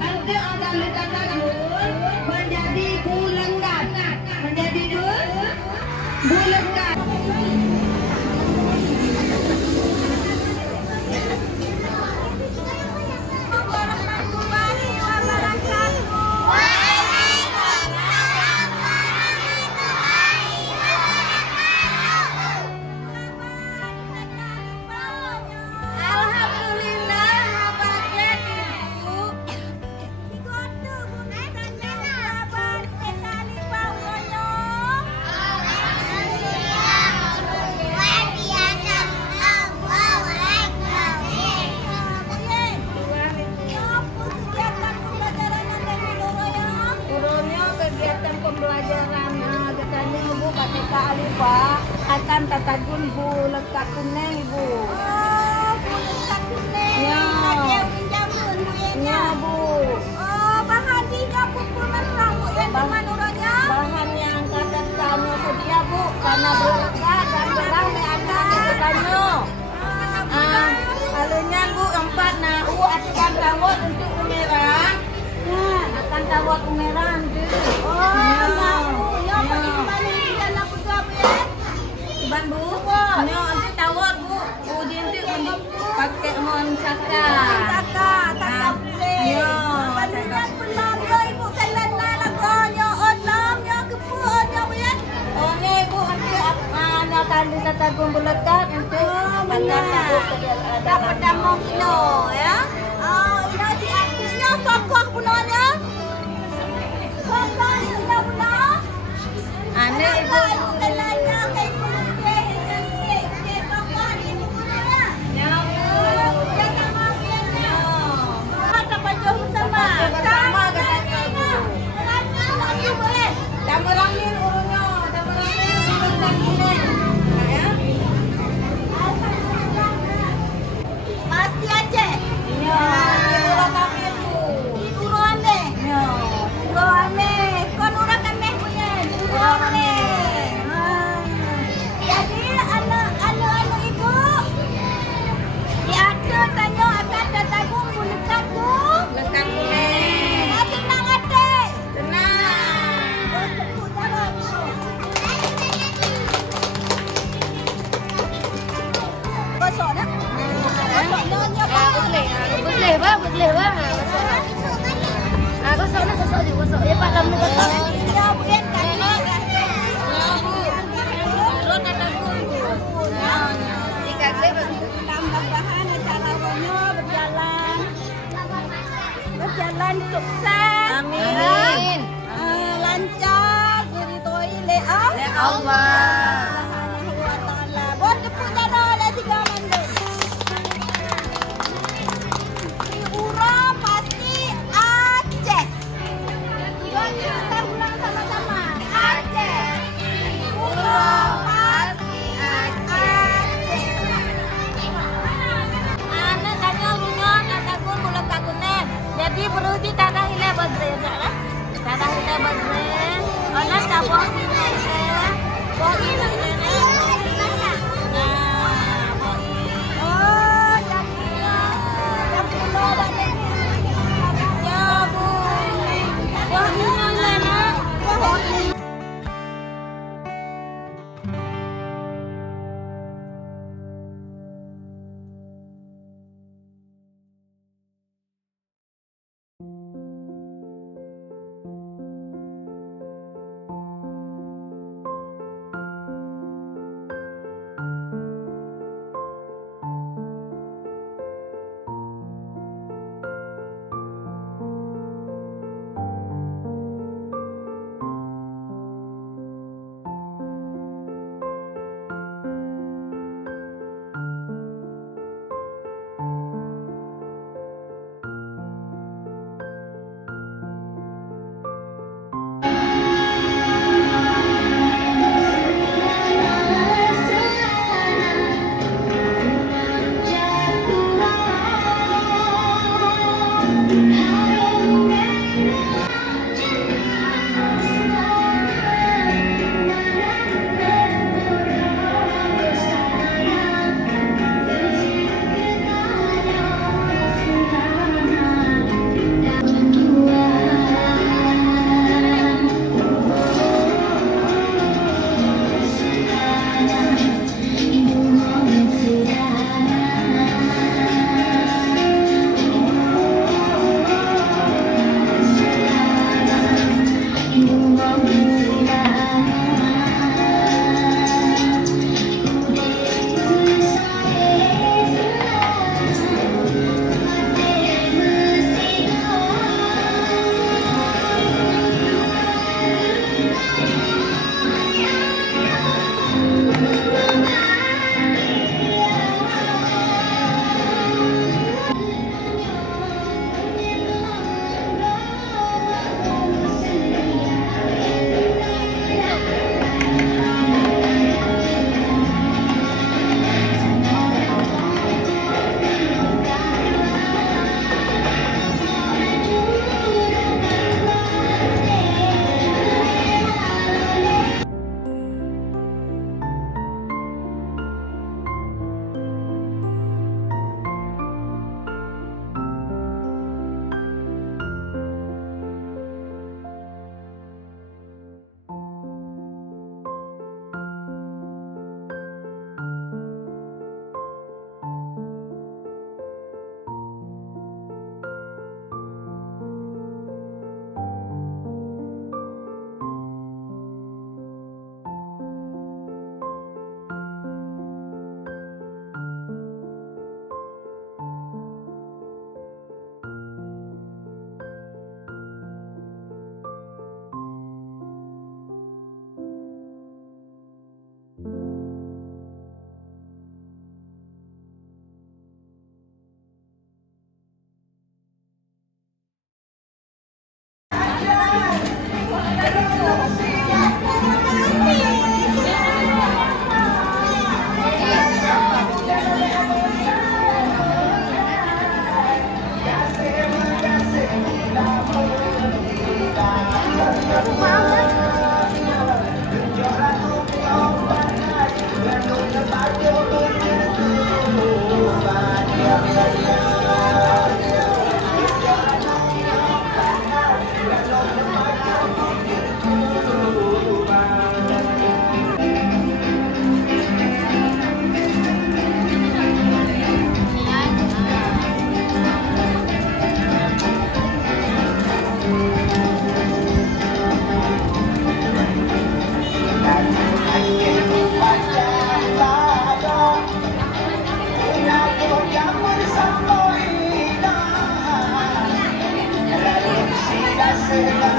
Nanti ada ledakan menjadi bulangan. Menjadi bulangan. Akan tatagun Bu lekat kuning Ibu. Oh, Bu lekat kuning. Ya. Ya Bu. Oh, bahan tiga pupulan rambut yang manuranya. Bahan yang kata kamu sedia Bu, karena berlekat dan berang anak itu alurnya Bu 4 nah akan rawat untuk umeran. Ya, akan rawat umeran Tu. Oh, ya bagaimana dia nak buat ya? Ban Bu, nanti tawar Bu, dinti pakai mon cakar. Cakar, tak boleh. Ya, Balunya pelam ya Ibu kalian nak onyo onam ya kepun ya Bu ya. Oh ni Ibu nanti anak tadi kata gumbulekat nanti dapat damong kilo ya. Oh, ini di akhirnya kokoh punanya. Kokoh ya puna. Ane Ibu Kaliannya kayak boleh ba? Gosok di gosok. Ya Pak dalam gosok. Ya Bu ya kan. Tambah bahan acara ronyo berjalan sukses. Amin. Lancar jadi toile Ya Allah. Buat tepuk tangan ada 3 mandul. Ura pasti Aceh. Kita ulang sama-sama. Aceh. Ura pasti Aceh. Anak tanya punya kataku mulut kakunen. Jadi beruji tanah hilang badre. Tanah hilang badre. Anak tabung ini. Saya